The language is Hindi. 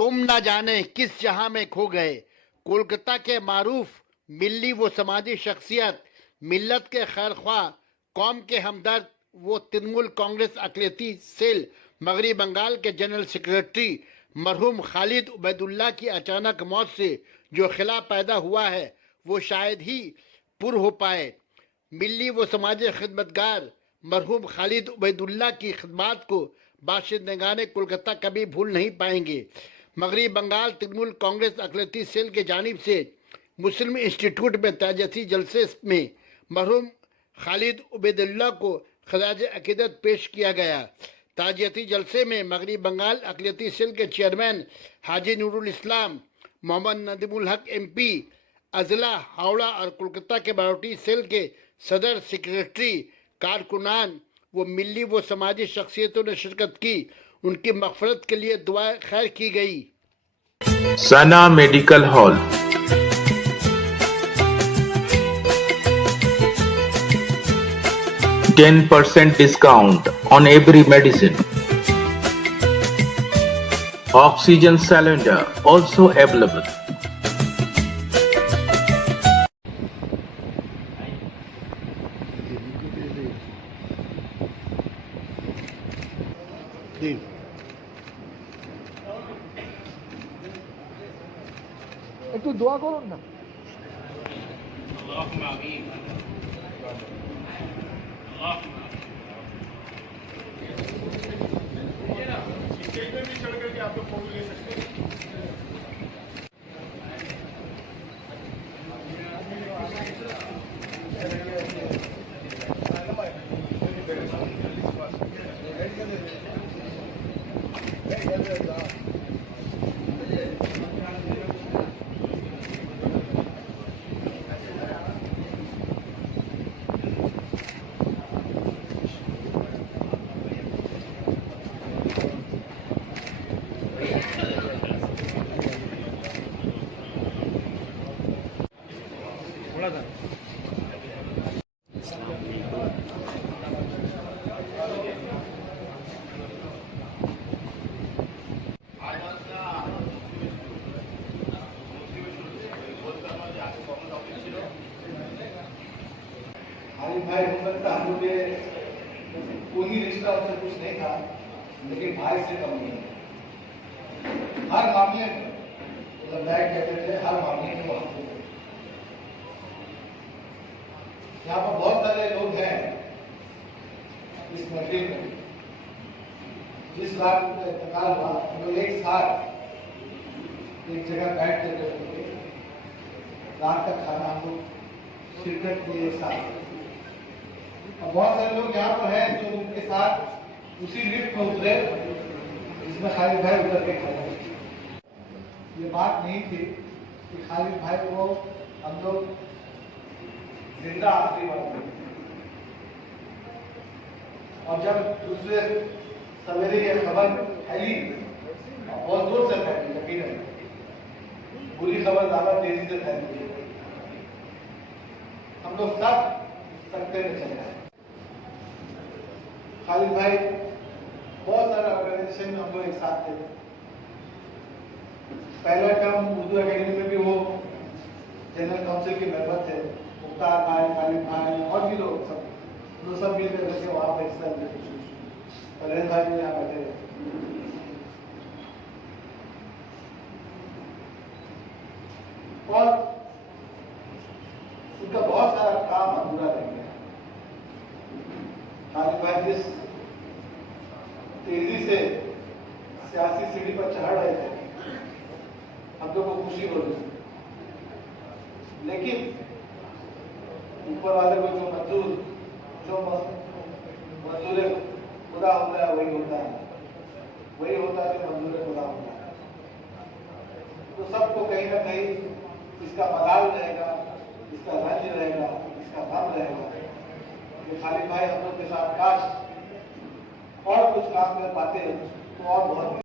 तुम न जाने किस जहां में खो गए। कोलकाता के मारूफ मिल्ली वो समाजी शख्सियत, मिल्लत के खैरख्वाह, कौम के हमदर्द, वो तृणमूल कांग्रेस अक़लियती सेल मगरबी बंगाल के जनरल सेक्रेटरी मरहूम खालिद उबैदुल्ला की अचानक मौत से जो खिला पैदा हुआ है वो शायद ही पुर हो पाए। मिल्ली वो समाजी खिदमतगार मरहूम खालिद उबैदुल्ला की खिदमात को बाशिंदगान कोलकाता कभी भूल नहीं पाएंगे। मगरबी बंगाल तृणमूल कांग्रेस अक़लियती सेल के जानिब से मुस्लिम इंस्टीट्यूट में ताज़ियती जलसे में मरहूम खालिद उबैदुल्ला को खराज अकीदत पेश किया गया। ताज़ियती जलसे में मगरबी बंगाल अक़लियती सेल के चेयरमैन हाजी नूरुल इस्लाम, मोहम्मद नदीमुल हक MP अजला हावड़ा और कोलकाता के बारोटी सेल के सदर सेक्रेटरी कारकुनान वो मिल्ली वो समाजी शख्सियतों ने शिरकत की। उनकी मग़फ़िरत के लिए दुआ खैर की गई। सना medical hall, %10 discount on every medicine. Oxygen cylinder also available. একটু দোয়া করুন না। भाई हो सकता हम लोग कोई रिश्ता उससे कुछ नहीं था, लेकिन भाई से कम नहीं है। हर मामले में मतलब बैग कहते थे, हर मामले में वो हमको। यहाँ पर बहुत सारे लोग हैं इस मंदिर में। जिस रात का इंतकाल हुआ हम लोग एक साथ एक जगह बैठ कर रात का खाना हम लोग शिरकत किए एक साथ। और बहुत सारे लोग यहाँ पर हैं जो उनके साथ उसी लिफ्ट में उतरे जिसमें खालिद भाई उतर के खड़े। ये बात नहीं थी कि खालिद भाई को हम लोग जिंदा आखिरी बार मिले। और जब दूसरे सवेरे ये खबर फैली, बहुत जोर से फैली, यकीनन बुरी खबर ज्यादा तेजी से फैली, हम लोग सब सकते में चले। खालिद भाई बहुत सारे ऑर्गेनाइजेशन में हम लोग एक साथ थे। पहला टर्म उर्दू एकेडमी में भी वो जनरल काउंसिल के मेंबर थे। मुख्तार भाई, खालिद भाई और भी लोग सब मिलकर बैठे वहां पर हिस्सा लेते। परेश भाई भी यहाँ बैठे थे। और उनका बहुत सारा काम अधूरा रह गया। खालिद भाई जिस तेजी से सियासी सीढ़ी पर चढ़ रहे थे, हम लोग को खुशी हो रही, लेकिन ऊपर वाले को जो मंजूर खुदा होता है वही होता है, वही होता है जो मंजूर खुदा होता है। तो सबको कहीं ना कहीं इसका मलाल रहेगा, इसका रंज रहेगा, इसका गम रहेगा। खालिद भाई हम लोग के साथ काश और कुछ काम कर पाते तो और बहुत